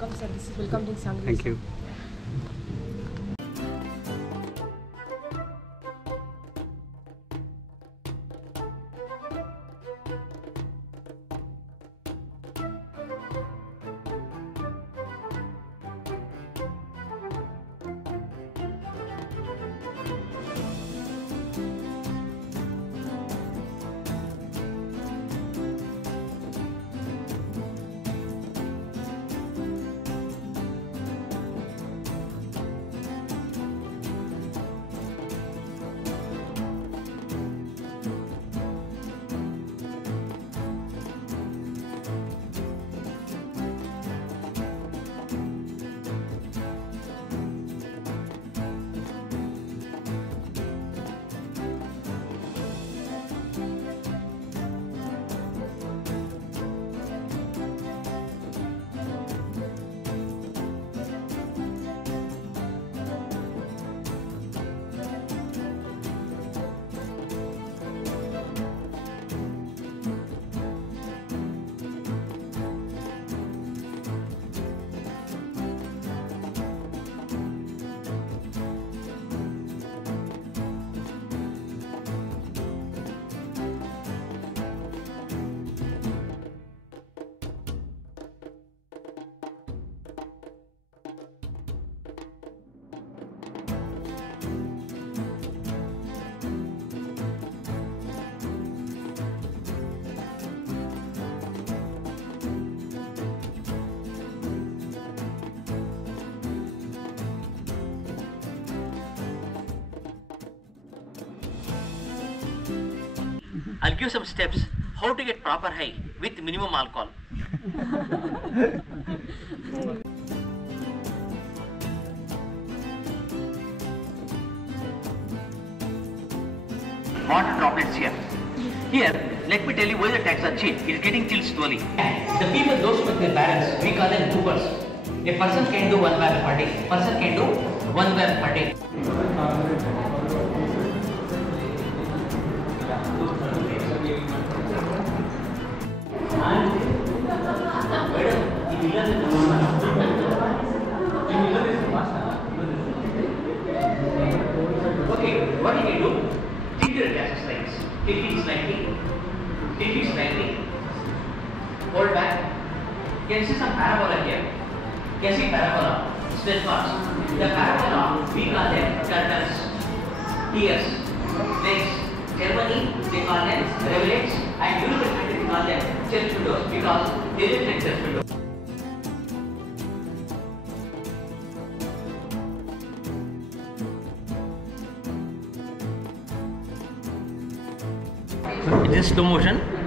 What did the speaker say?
welcome, sir. This is welcome in Sangli. Thank you. I'll give some steps how to get proper high with minimum alcohol. Water droplets here. Here, let me tell you why the tags are cheap. It's getting chilled slowly. The people, those with their parents, we call them movers. A person can do 1 barrel per day. A person can do 1 barrel per day. Okay, what you can do? Tilt your gas slides. Tilt it slightly. Tilt it slightly. Hold back. You can see some parabola here. You can see parabola. Stretch marks. The parabola, we call them turtles. Tears. Legs. Germany, they call them rivulets. And European countries, they call them church windows because they live in church windows. It is slow motion.